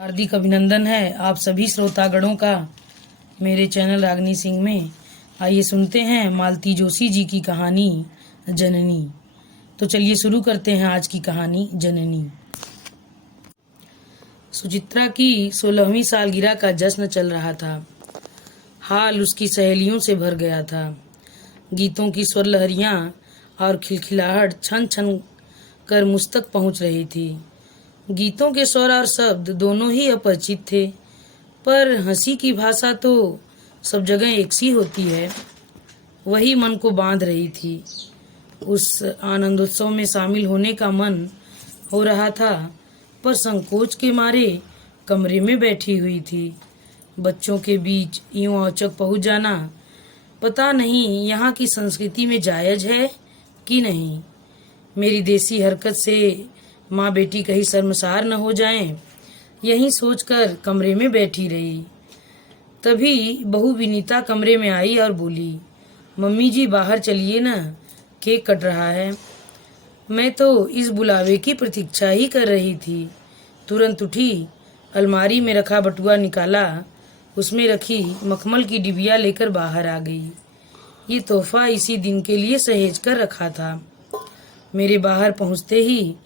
हार्दिक अभिनंदन है आप सभी श्रोतागणों का मेरे चैनल रागनी सिंह में। आइए सुनते हैं मालती जोशी जी की कहानी जननी। तो चलिए शुरू करते हैं आज की कहानी जननी। सुचित्रा की 16वीं सालगिरह का जश्न चल रहा था। हाल उसकी सहेलियों से भर गया था। गीतों की स्वर लहरियां और खिलखिलाहट छन छन कर मुझ तक पहुंच रही थी। गीतों के स्वर और शब्द दोनों ही अपरिचित थे, पर हंसी की भाषा तो सब जगह एक सी होती है। वही मन को बांध रही थी। उस आनंदोत्सव में शामिल होने का मन हो रहा था, पर संकोच के मारे कमरे में बैठी हुई थी। बच्चों के बीच यूं औचक पहुंच जाना पता नहीं यहाँ की संस्कृति में जायज है कि नहीं। मेरी देसी हरकत से माँ बेटी कहीं शर्मसार न हो जाएं, यही सोचकर कमरे में बैठी रही। तभी बहू विनीता कमरे में आई और बोली, मम्मी जी बाहर चलिए ना, केक कट रहा है। मैं तो इस बुलावे की प्रतीक्षा ही कर रही थी। तुरंत उठी, अलमारी में रखा बटुआ निकाला, उसमें रखी मखमल की डिबिया लेकर बाहर आ गई। ये तोहफा इसी दिन के लिए सहेज कर रखा था। मेरे बाहर पहुंचते ही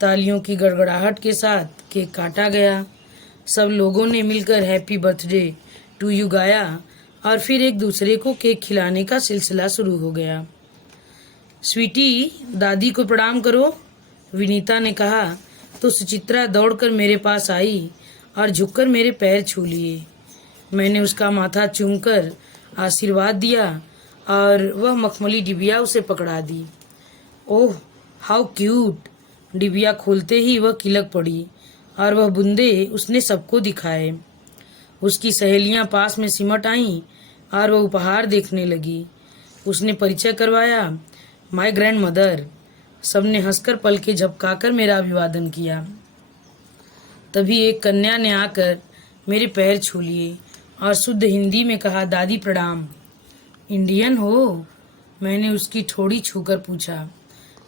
तालियों की गड़गड़ाहट के साथ केक काटा गया। सब लोगों ने मिलकर हैप्पी बर्थडे टू यू गाया और फिर एक दूसरे को केक खिलाने का सिलसिला शुरू हो गया। स्वीटी, दादी को प्रणाम करो, विनीता ने कहा तो सुचित्रा दौड़कर मेरे पास आई और झुककर मेरे पैर छू लिए। मैंने उसका माथा चूमकर आशीर्वाद दिया और वह मखमली डिबिया उसे पकड़ा दी। Oh how cute! डिबिया खोलते ही वह किलक पड़ी और वह बूंदे उसने सबको दिखाए। उसकी सहेलियां पास में सिमट आईं और वह उपहार देखने लगी। उसने परिचय करवाया, माय ग्रैंड मदर। सबने हंसकर पलके झपकाकर मेरा अभिवादन किया। तभी एक कन्या ने आकर मेरे पैर छू लिए और शुद्ध हिंदी में कहा, दादी प्रणाम। इंडियन हो? मैंने उसकी ठोड़ी छूकर पूछा,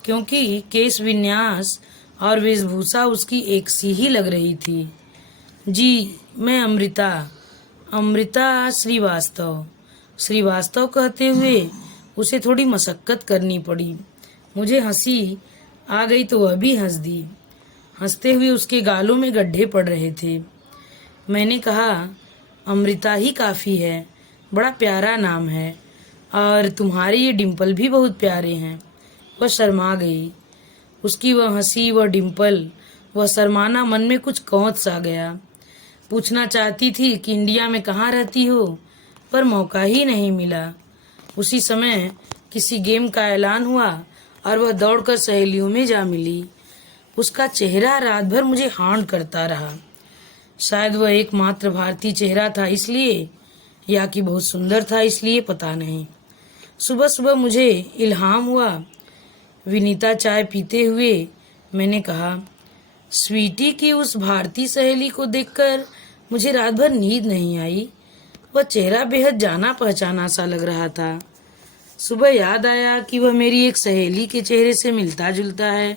क्योंकि केश विन्यास और वेशभूषा उसकी एक सी ही लग रही थी। जी मैं अमृता श्रीवास्तव कहते हुए उसे थोड़ी मशक्कत करनी पड़ी। मुझे हंसी आ गई तो वह भी हंस दी। हंसते हुए उसके गालों में गड्ढे पड़ रहे थे। मैंने कहा, अमृता ही काफ़ी है, बड़ा प्यारा नाम है और तुम्हारे ये डिम्पल भी बहुत प्यारे हैं। वह शर्मा गई। उसकी वह हंसी, वह डिम्पल, वह शर्माना मन में कुछ कौंध सा गया। पूछना चाहती थी कि इंडिया में कहाँ रहती हो, पर मौका ही नहीं मिला। उसी समय किसी गेम का ऐलान हुआ और वह दौड़कर सहेलियों में जा मिली। उसका चेहरा रात भर मुझे हांड करता रहा। शायद वह एकमात्र भारतीय चेहरा था इसलिए, या कि बहुत सुंदर था इसलिए, पता नहीं। सुबह सुबह मुझे इल्हाम हुआ। विनीता चाय पीते हुए मैंने कहा, स्वीटी की उस भारतीय सहेली को देखकर मुझे रात भर नींद नहीं आई। वह चेहरा बेहद जाना पहचाना सा लग रहा था। सुबह याद आया कि वह मेरी एक सहेली के चेहरे से मिलता जुलता है।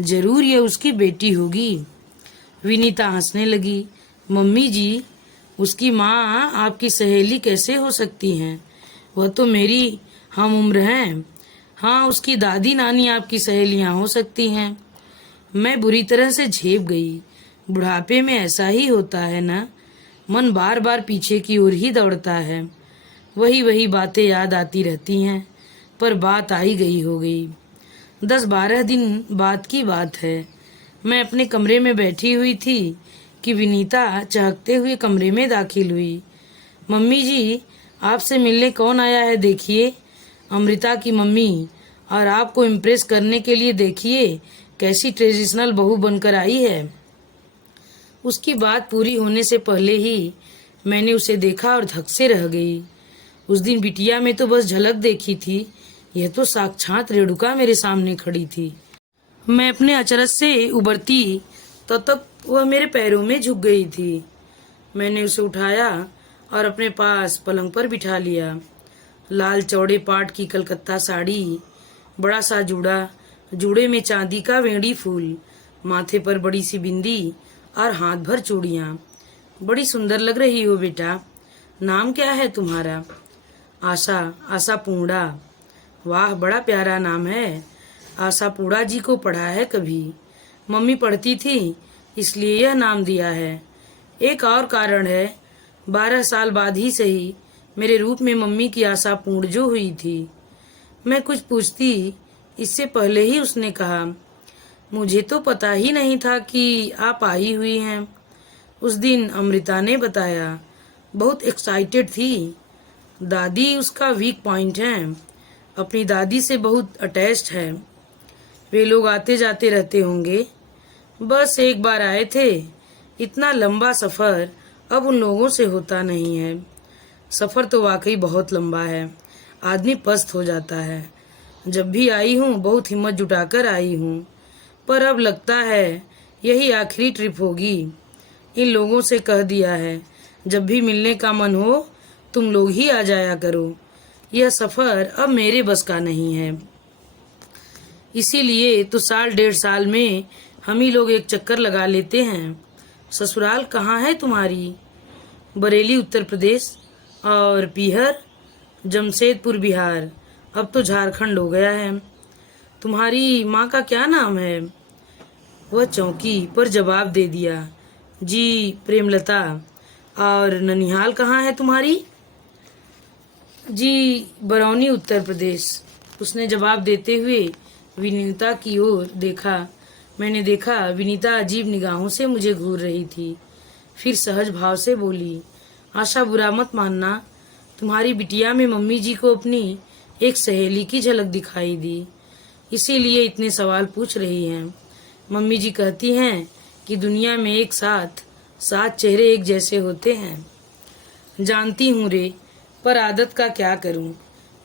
जरूर यह उसकी बेटी होगी। विनीता हंसने लगी, मम्मी जी, उसकी माँ आपकी सहेली कैसे हो सकती हैं? वह तो मेरी हम उम्र हैं। हाँ, उसकी दादी नानी आपकी सहेलियाँ हो सकती हैं। मैं बुरी तरह से झेप गई। बुढ़ापे में ऐसा ही होता है ना, मन बार बार पीछे की ओर ही दौड़ता है। वही बातें याद आती रहती हैं, पर बात आई गई हो गई। 10-12 दिन बाद की बात है। मैं अपने कमरे में बैठी हुई थी कि विनीता चहकते हुए कमरे में दाखिल हुई। मम्मी जी, आपसे मिलने कौन आया है देखिए। अमृता की मम्मी, और आपको इम्प्रेस करने के लिए देखिए कैसी ट्रेडिशनल बहू बनकर आई है। उसकी बात पूरी होने से पहले ही मैंने उसे देखा और धक से रह गई। उस दिन बिटिया में तो बस झलक देखी थी, यह तो साक्षात रेणुका मेरे सामने खड़ी थी। मैं अपने अचरज से उबरती तो तब वह मेरे पैरों में झुक गई थी। मैंने उसे उठाया और अपने पास पलंग पर बिठा लिया। लाल चौड़े पाट की कलकत्ता साड़ी, बड़ा सा जूड़ा, जूड़े में चांदी का वेड़ी फूल, माथे पर बड़ी सी बिंदी और हाथ भर चूड़ियाँ। बड़ी सुंदर लग रही हो बेटा। नाम क्या है तुम्हारा? आशा। आशा पूर्णा। वाह, बड़ा प्यारा नाम है। आशा पूर्णा जी को पढ़ा है कभी? मम्मी पढ़ती थी, इसलिए यह नाम दिया है। एक और कारण है, 12 साल बाद ही सही मेरे रूप में मम्मी की आशा पूर्ण जो हुई थी। मैं कुछ पूछती इससे पहले ही उसने कहा, मुझे तो पता ही नहीं था कि आप आई हुई हैं। उस दिन अमृता ने बताया, बहुत एक्साइटेड थी। दादी उसका वीक पॉइंट है, अपनी दादी से बहुत अटैच्ड है। वे लोग आते जाते रहते होंगे, बस एक बार आए थे। इतना लंबा सफ़र अब उन लोगों से होता नहीं है। सफ़र तो वाकई बहुत लंबा है, आदमी पस्त हो जाता है। जब भी आई हूँ बहुत हिम्मत जुटाकर आई हूँ, पर अब लगता है यही आखिरी ट्रिप होगी। इन लोगों से कह दिया है, जब भी मिलने का मन हो तुम लोग ही आ जाया करो। यह सफ़र अब मेरे बस का नहीं है। इसीलिए तो साल 1.5 साल में हम ही लोग एक चक्कर लगा लेते हैं। ससुराल कहाँ है तुम्हारी? बरेली उत्तर प्रदेश और पीहर जमशेदपुर बिहार, अब तो झारखंड हो गया है। तुम्हारी माँ का क्या नाम है? वह चौंकी पर जवाब दे दिया, जी प्रेमलता। और ननिहाल कहाँ है तुम्हारी? जी बरौनी उत्तर प्रदेश। उसने जवाब देते हुए विनीता की ओर देखा। मैंने देखा विनीता अजीब निगाहों से मुझे घूर रही थी। फिर सहज भाव से बोली, आशा बुरा मत मानना, तुम्हारी बिटिया में मम्मी जी को अपनी एक सहेली की झलक दिखाई दी, इसीलिए इतने सवाल पूछ रही हैं। मम्मी जी कहती हैं कि दुनिया में एक साथ 7 चेहरे एक जैसे होते हैं। जानती हूँ रे, पर आदत का क्या करूँ।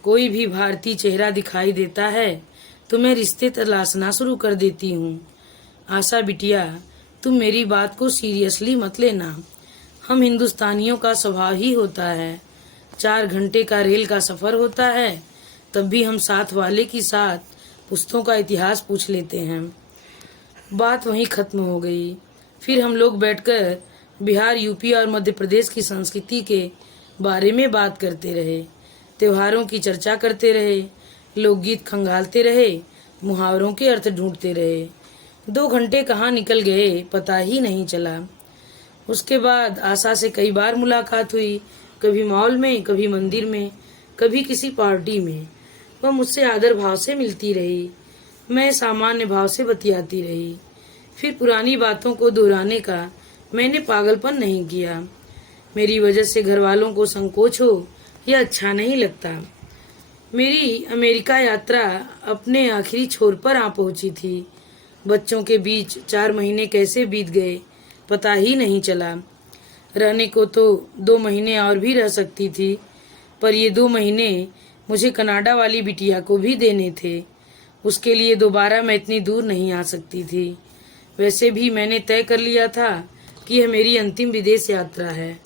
कोई भी भारतीय चेहरा दिखाई देता है तो मैं रिश्ते तलाशना शुरू कर देती हूँ। आशा बिटिया, तुम मेरी बात को सीरियसली मत लेना। हम हिंदुस्तानियों का स्वभाव ही होता है। 4 घंटे का रेल का सफ़र होता है, तब भी हम साथ वाले की साथ पुश्तों का इतिहास पूछ लेते हैं। बात वहीं ख़त्म हो गई। फिर हम लोग बैठकर बिहार, यूपी और मध्य प्रदेश की संस्कृति के बारे में बात करते रहे, त्योहारों की चर्चा करते रहे, लोकगीत खंगालते रहे, मुहावरों के अर्थ ढूंढते रहे। 2 घंटे कहाँ निकल गए पता ही नहीं चला। उसके बाद आशा से कई बार मुलाकात हुई, कभी मॉल में, कभी मंदिर में, कभी किसी पार्टी में। वह मुझसे आदर भाव से मिलती रही, मैं सामान्य भाव से बतियाती रही। फिर पुरानी बातों को दोहराने का मैंने पागलपन नहीं किया। मेरी वजह से घर वालों को संकोच हो यह अच्छा नहीं लगता। मेरी अमेरिका यात्रा अपने आखिरी छोर पर आ पहुंची थी। बच्चों के बीच 4 महीने कैसे बीत गए पता ही नहीं चला। रहने को तो 2 महीने और भी रह सकती थी, पर ये 2 महीने मुझे कनाडा वाली बिटिया को भी देने थे। उसके लिए दोबारा मैं इतनी दूर नहीं आ सकती थी। वैसे भी मैंने तय कर लिया था कि यह मेरी अंतिम विदेश यात्रा है।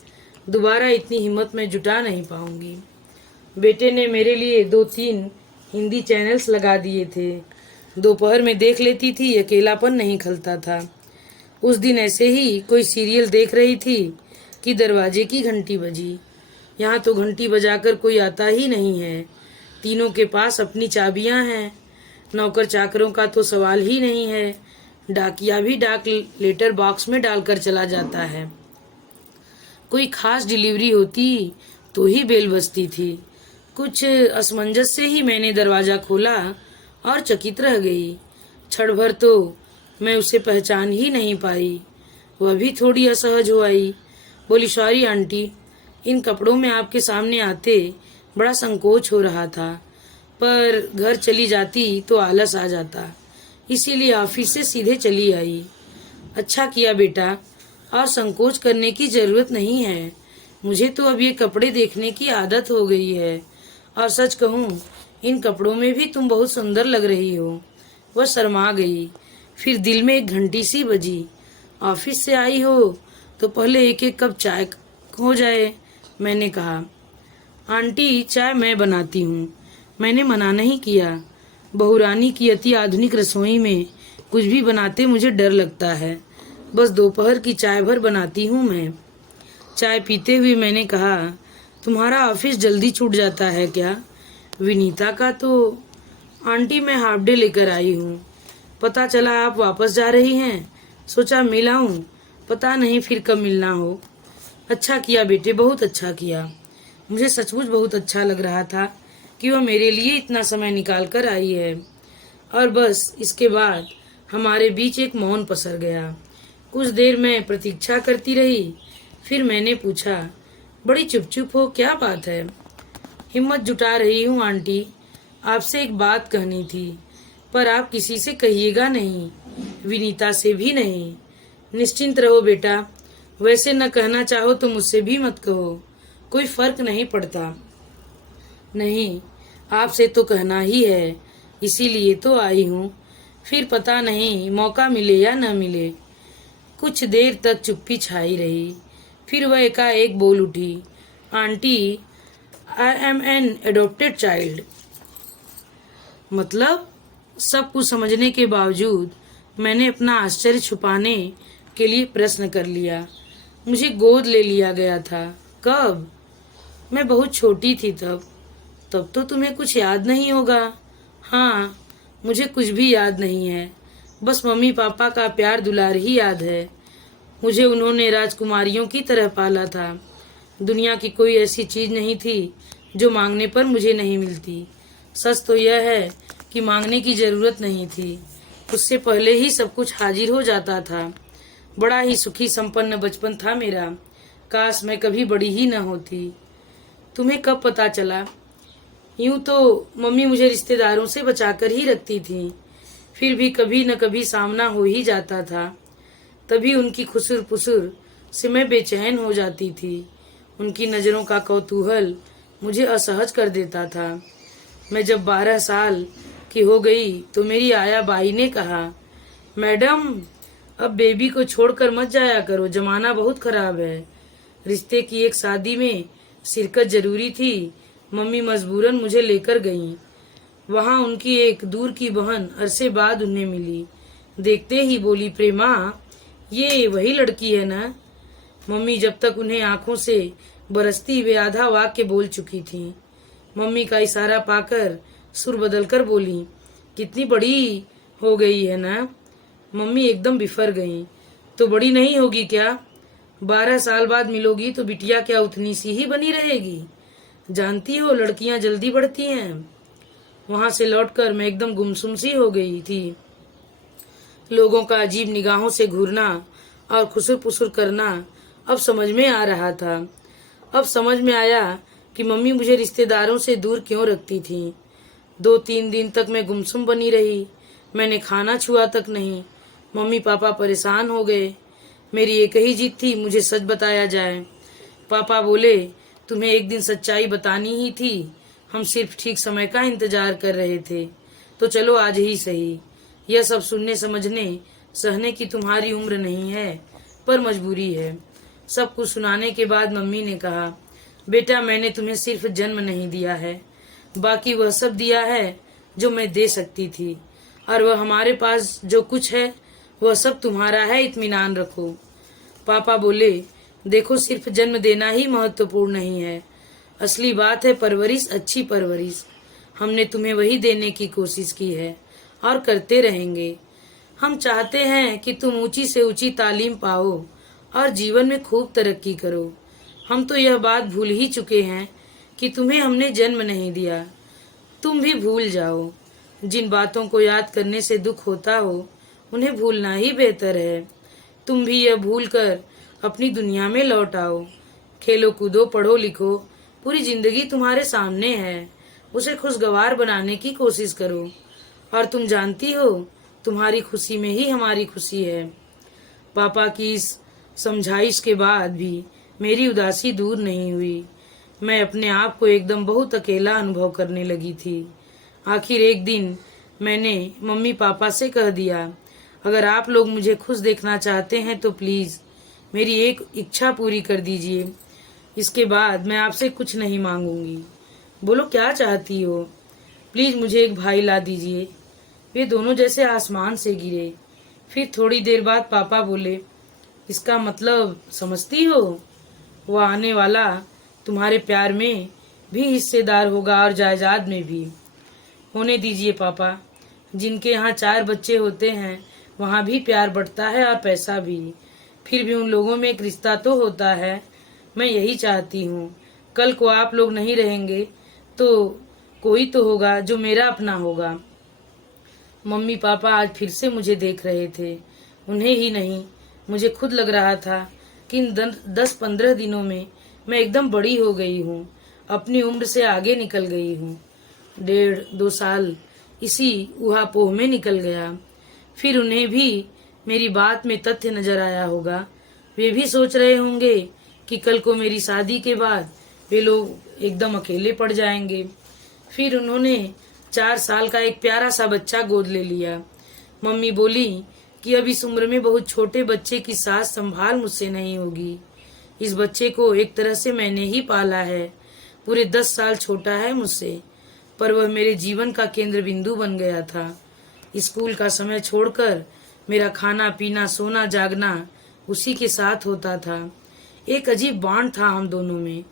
दोबारा इतनी हिम्मत मैं जुटा नहीं पाऊंगी। बेटे ने मेरे लिए 2-3 हिंदी चैनल्स लगा दिए थे। दोपहर में देख लेती थी, अकेलापन नहीं खलता था। उस दिन ऐसे ही कोई सीरियल देख रही थी कि दरवाजे की घंटी बजी। यहाँ तो घंटी बजाकर कोई आता ही नहीं है। तीनों के पास अपनी चाबियाँ हैं। नौकर चाकरों का तो सवाल ही नहीं है। डाकिया भी डाक लेटर बॉक्स में डालकर चला जाता है। कोई खास डिलीवरी होती तो ही बेल बजती थी। कुछ असमंजस से ही मैंने दरवाज़ा खोला और चकित रह गई। क्षण भर तो मैं उसे पहचान ही नहीं पाई। वह भी थोड़ी असहज हो आई। बोली, सॉरी आंटी, इन कपड़ों में आपके सामने आते बड़ा संकोच हो रहा था, पर घर चली जाती तो आलस आ जाता, इसीलिए ऑफिस से सीधे चली आई। अच्छा किया बेटा, और संकोच करने की जरूरत नहीं है। मुझे तो अब ये कपड़े देखने की आदत हो गई है, और सच कहूँ इन कपड़ों में भी तुम बहुत सुंदर लग रही हो। वह शर्मा गई। फिर दिल में एक घंटी सी बजी। ऑफिस से आई हो तो पहले 1-1 कप चाय हो जाए, मैंने कहा। आंटी, चाय मैं बनाती हूँ, मैंने मना नहीं किया। बहुरानी की अति आधुनिक रसोई में कुछ भी बनाते मुझे डर लगता है। बस दोपहर की चाय भर बनाती हूँ मैं। चाय पीते हुए मैंने कहा, तुम्हारा ऑफिस जल्दी छूट जाता है क्या? विनीता का तो। आंटी, मैं हाफ डे लेकर आई हूँ। पता चला आप वापस जा रही हैं, सोचा मिल आऊं, पता नहीं फिर कब मिलना हो। अच्छा किया बेटे, बहुत अच्छा किया। मुझे सचमुच बहुत अच्छा लग रहा था कि वह मेरे लिए इतना समय निकाल कर आई है। और बस इसके बाद हमारे बीच एक मौन पसर गया। कुछ देर मैं प्रतीक्षा करती रही, फिर मैंने पूछा, बड़ी चुप चुप हो, क्या बात है? हिम्मत जुटा रही हूँ आंटी, आपसे एक बात कहनी थी, पर आप किसी से कहिएगा नहीं, विनीता से भी नहीं। निश्चिंत रहो बेटा, वैसे न कहना चाहो तो मुझसे भी मत कहो, कोई फर्क नहीं पड़ता। नहीं, आपसे तो कहना ही है, इसीलिए तो आई हूँ। फिर पता नहीं मौका मिले या न मिले। कुछ देर तक चुप्पी छाई रही, फिर वह एकाएक बोल उठी, aunty, I am an adopted child. मतलब? सब कुछ समझने के बावजूद मैंने अपना आश्चर्य छुपाने के लिए प्रश्न कर लिया। मुझे गोद ले लिया गया था। कब? मैं बहुत छोटी थी तब। तब तो तुम्हें कुछ याद नहीं होगा। हाँ, मुझे कुछ भी याद नहीं है, बस मम्मी पापा का प्यार दुलार ही याद है। मुझे उन्होंने राजकुमारियों की तरह पाला था। दुनिया की कोई ऐसी चीज नहीं थी जो मांगने पर मुझे नहीं मिलती। सच तो यह है कि मांगने की जरूरत नहीं थी, उससे पहले ही सब कुछ हाजिर हो जाता था। बड़ा ही सुखी संपन्न बचपन था मेरा। काश मैं कभी बड़ी ही न होती। तुम्हें कब पता चला? यूं तो मम्मी मुझे रिश्तेदारों से बचाकर ही रखती थी, फिर भी कभी न कभी सामना हो ही जाता था। तभी उनकी खुसुर पुसुर से मैं बेचैन हो जाती थी। उनकी नज़रों का कौतूहल मुझे असहज कर देता था। मैं जब 12 साल की हो गई तो मेरी आया बाई ने कहा, मैडम, अब बेबी को छोड़कर मत जाया करो, जमाना बहुत खराब है। रिश्ते की एक शादी में शिरकत जरूरी थी। मम्मी मजबूरन मुझे लेकर गईं। वहां उनकी एक दूर की बहन अरसे बाद उन्हें मिली। देखते ही बोली, प्रेमा, ये वही लड़की है ना? मम्मी जब तक उन्हें आंखों से बरसती वे आधा वाक्य बोल चुकी थी। मम्मी का इशारा पाकर सुर बदलकर बोली, कितनी बड़ी हो गई है ना? मम्मी एकदम बिफर गईं। तो बड़ी नहीं होगी क्या? 12 साल बाद मिलोगी तो बिटिया क्या उतनी सी ही बनी रहेगी? जानती हो, लड़कियां जल्दी बढ़ती हैं। वहां से लौटकर मैं एकदम गुमसुम सी हो गई थी। लोगों का अजीब निगाहों से घूरना और खुसुर पुसुर करना अब समझ में आ रहा था। अब समझ में आया कि मम्मी मुझे रिश्तेदारों से दूर क्यों रखती थी। 2-3 दिन तक मैं गुमसुम बनी रही। मैंने खाना छुआ तक नहीं। मम्मी पापा परेशान हो गए। मेरी एक ही जिद थी, मुझे सच बताया जाए। पापा बोले, तुम्हें एक दिन सच्चाई बतानी ही थी, हम सिर्फ ठीक समय का इंतजार कर रहे थे, तो चलो आज ही सही। यह सब सुनने समझने सहने की तुम्हारी उम्र नहीं है, पर मजबूरी है। सब कुछ सुनाने के बाद मम्मी ने कहा, बेटा, मैंने तुम्हें सिर्फ जन्म नहीं दिया है, बाकी वह सब दिया है जो मैं दे सकती थी, और वह हमारे पास जो कुछ है वह सब तुम्हारा है, इत्मीनान रखो। पापा बोले, देखो, सिर्फ जन्म देना ही महत्वपूर्ण नहीं है, असली बात है परवरिश, अच्छी परवरिश। हमने तुम्हें वही देने की कोशिश की है और करते रहेंगे। हम चाहते हैं कि तुम ऊंची से ऊंची तालीम पाओ और जीवन में खूब तरक्की करो। हम तो यह बात भूल ही चुके हैं कि तुम्हें हमने जन्म नहीं दिया। तुम भी भूल जाओ। जिन बातों को याद करने से दुख होता हो उन्हें भूलना ही बेहतर है। तुम भी यह भूल कर अपनी दुनिया में लौट आओ। खेलो कूदो, पढ़ो लिखो, पूरी जिंदगी तुम्हारे सामने है, उसे खुशगवार बनाने की कोशिश करो। और तुम जानती हो, तुम्हारी खुशी में ही हमारी खुशी है। पापा की इस समझाइश के बाद भी मेरी उदासी दूर नहीं हुई। मैं अपने आप को एकदम बहुत अकेला अनुभव करने लगी थी। आखिर एक दिन मैंने मम्मी पापा से कह दिया, अगर आप लोग मुझे खुश देखना चाहते हैं तो प्लीज मेरी एक इच्छा पूरी कर दीजिए। इसके बाद मैं आपसे कुछ नहीं मांगूंगी। बोलो, क्या चाहती हो? प्लीज मुझे एक भाई ला दीजिए। वे दोनों जैसे आसमान से गिरे। फिर थोड़ी देर बाद पापा बोले, इसका मतलब समझती हो? वह आने वाला तुम्हारे प्यार में भी हिस्सेदार होगा और जायदाद में भी। होने दीजिए पापा, जिनके यहाँ 4 बच्चे होते हैं वहाँ भी प्यार बढ़ता है और पैसा भी। फिर भी उन लोगों में एक रिश्ता तो होता है। मैं यही चाहती हूँ, कल को आप लोग नहीं रहेंगे तो कोई तो होगा जो मेरा अपना होगा। मम्मी पापा आज फिर से मुझे देख रहे थे। उन्हें ही नहीं, मुझे खुद लग रहा था कि इन 10-15 दिनों में मैं एकदम बड़ी हो गई हूँ, अपनी उम्र से आगे निकल गई हूँ। 1.5-2 साल इसी ऊहापोह में निकल गया। फिर उन्हें भी मेरी बात में तथ्य नजर आया होगा। वे भी सोच रहे होंगे कि कल को मेरी शादी के बाद वे लोग एकदम अकेले पड़ जाएंगे। फिर उन्होंने 4 साल का एक प्यारा सा बच्चा गोद ले लिया। मम्मी बोली कि अब इस उम्र में बहुत छोटे बच्चे की सास संभाल मुझसे नहीं होगी। इस बच्चे को एक तरह से मैंने ही पाला है। पूरे 10 साल छोटा है मुझसे, पर वह मेरे जीवन का केंद्र बिंदु बन गया था। स्कूल का समय छोड़कर मेरा खाना पीना सोना जागना उसी के साथ होता था। एक अजीब बॉन्ड था हम दोनों में।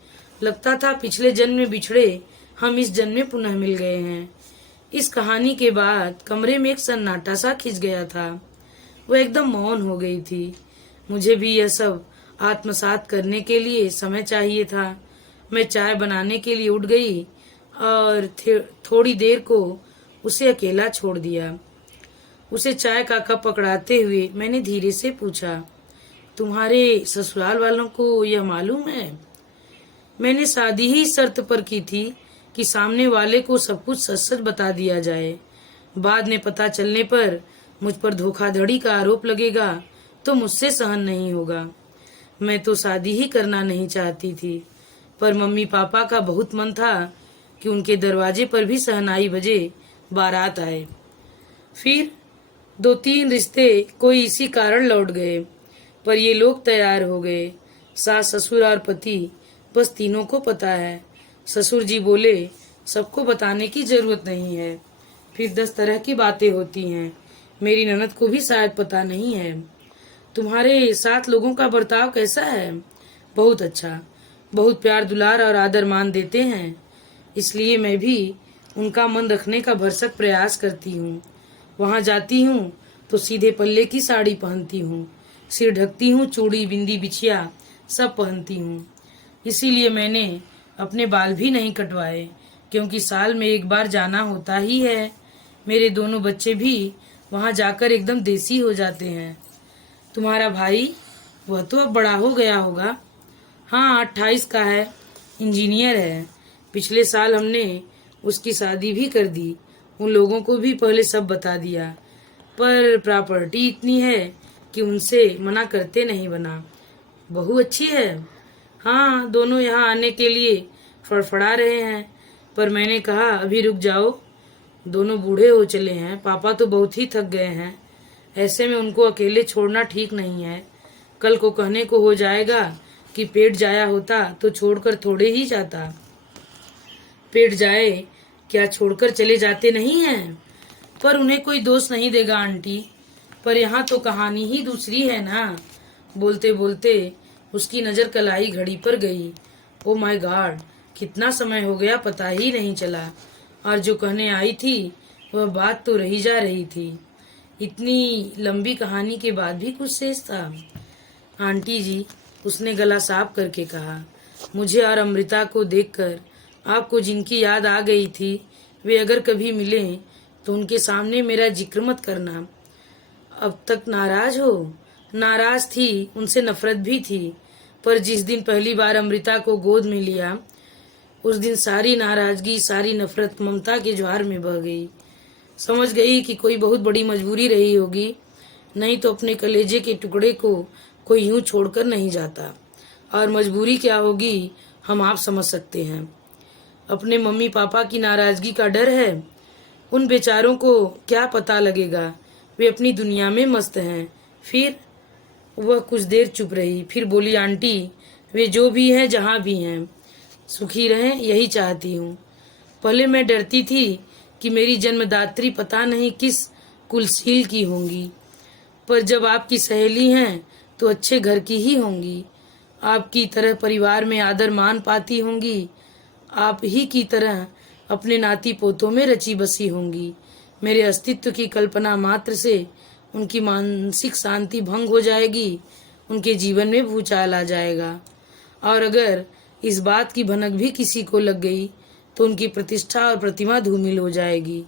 लगता था पिछले जन्म में बिछड़े हम इस जन्म में पुनः मिल गए हैं। इस कहानी के बाद कमरे में एक सन्नाटा सा खिंच गया था। वह एकदम मौन हो गई थी। मुझे भी यह सब आत्मसात करने के लिए समय चाहिए था। मैं चाय बनाने के लिए उठ गई और थोड़ी देर को उसे अकेला छोड़ दिया। उसे चाय का कप पकड़ाते हुए मैंने धीरे से पूछा, तुम्हारे ससुराल वालों को यह मालूम है? मैंने शादी ही शर्त पर की थी कि सामने वाले को सब कुछ सच सच बता दिया जाए। बाद में पता चलने पर मुझ पर धोखाधड़ी का आरोप लगेगा तो मुझसे सहन नहीं होगा। मैं तो शादी ही करना नहीं चाहती थी, पर मम्मी पापा का बहुत मन था कि उनके दरवाजे पर भी शहनाई बजे, बारात आए। फिर 2-3 रिश्ते कोई इसी कारण लौट गए, पर ये लोग तैयार हो गए। सास ससुर और पति, बस तीनों को पता है। ससुर जी बोले सबको बताने की जरूरत नहीं है। फिर 10 तरह की बातें होती हैं। मेरी ननद को भी शायद पता नहीं है। तुम्हारे साथ लोगों का बर्ताव कैसा है? बहुत अच्छा, बहुत प्यार दुलार और आदर मान देते हैं। इसलिए मैं भी उनका मन रखने का भरसक प्रयास करती हूँ। वहाँ जाती हूँ तो सीधे पल्ले की साड़ी पहनती हूँ, सिर ढकती हूँ, चूड़ी बिंदी बिछिया सब पहनती हूँ। इसीलिए मैंने अपने बाल भी नहीं कटवाए, क्योंकि साल में एक बार जाना होता ही है। मेरे दोनों बच्चे भी वहाँ जाकर एकदम देसी हो जाते हैं। तुम्हारा भाई, वह तो अब बड़ा हो गया होगा। हाँ, 28 का है, इंजीनियर है। पिछले साल हमने उसकी शादी भी कर दी। उन लोगों को भी पहले सब बता दिया, पर प्रॉपर्टी इतनी है कि उनसे मना करते नहीं बना। बहू अच्छी है। हाँ, दोनों यहाँ आने के लिए फड़फड़ा रहे हैं, पर मैंने कहा अभी रुक जाओ, दोनों बूढ़े हो चले हैं, पापा तो बहुत ही थक गए हैं। ऐसे में उनको अकेले छोड़ना ठीक नहीं है। कल को कहने को हो जाएगा कि पेट जाया होता तो छोड़कर थोड़े ही जाता। पेट जाए क्या छोड़कर चले जाते नहीं हैं? पर उन्हें कोई दोष नहीं देगा आंटी। पर यहाँ तो कहानी ही दूसरी है ना। बोलते बोलते उसकी नजर कलाई घड़ी पर गई। ओ माय गॉड, कितना समय हो गया पता ही नहीं चला। और जो कहने आई थी वह बात तो रही जा रही थी। इतनी लंबी कहानी के बाद भी कुछ शेष था। आंटी जी, उसने गला साफ करके कहा, मुझे और अमृता को देखकर आपको जिनकी याद आ गई थी, वे अगर कभी मिले तो उनके सामने मेरा जिक्र मत करना। अब तक नाराज हो? नाराज थी, उनसे नफरत भी थी, पर जिस दिन पहली बार अमृता को गोद में लिया उस दिन सारी नाराजगी सारी नफरत ममता के ज्वार में बह गई। समझ गई कि कोई बहुत बड़ी मजबूरी रही होगी, नहीं तो अपने कलेजे के टुकड़े को कोई यूं छोड़कर नहीं जाता। और मजबूरी क्या होगी हम आप समझ सकते हैं। अपने मम्मी पापा की नाराजगी का डर है। उन बेचारों को क्या पता लगेगा, वे अपनी दुनिया में मस्त हैं। फिर वह कुछ देर चुप रही, फिर बोली, आंटी, वे जो भी हैं जहाँ भी हैं सुखी रहें, यही चाहती हूँ। पहले मैं डरती थी कि मेरी जन्मदात्री पता नहीं किस कुलशील की होंगी, पर जब आपकी सहेली हैं तो अच्छे घर की ही होंगी। आपकी तरह परिवार में आदर मान पाती होंगी। आप ही की तरह अपने नाती पोतों में रची बसी होंगी। मेरे अस्तित्व की कल्पना मात्र से उनकी मानसिक शांति भंग हो जाएगी, उनके जीवन में भूचाल आ जाएगा। और अगर इस बात की भनक भी किसी को लग गई तो उनकी प्रतिष्ठा और प्रतिमा धूमिल हो जाएगी।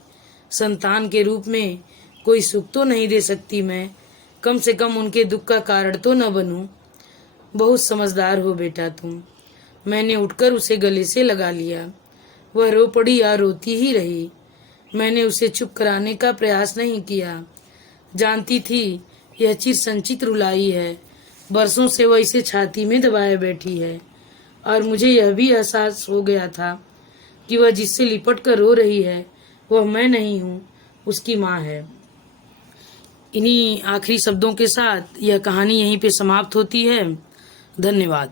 संतान के रूप में कोई सुख तो नहीं दे सकती मैं, कम से कम उनके दुख का कारण तो न बनूं। बहुत समझदार हो बेटा तुम। मैंने उठकर उसे गले से लगा लिया। वह रो पड़ी या रोती ही रही। मैंने उसे चुप कराने का प्रयास नहीं किया। जानती थी यह चिर संचित रुलाई है, बरसों से वह इसे छाती में दबाए बैठी है। और मुझे यह भी एहसास हो गया था कि वह जिससे लिपट कर रो रही है वह मैं नहीं हूँ, उसकी माँ है। इन्हीं आखिरी शब्दों के साथ यह कहानी यहीं पे समाप्त होती है। धन्यवाद।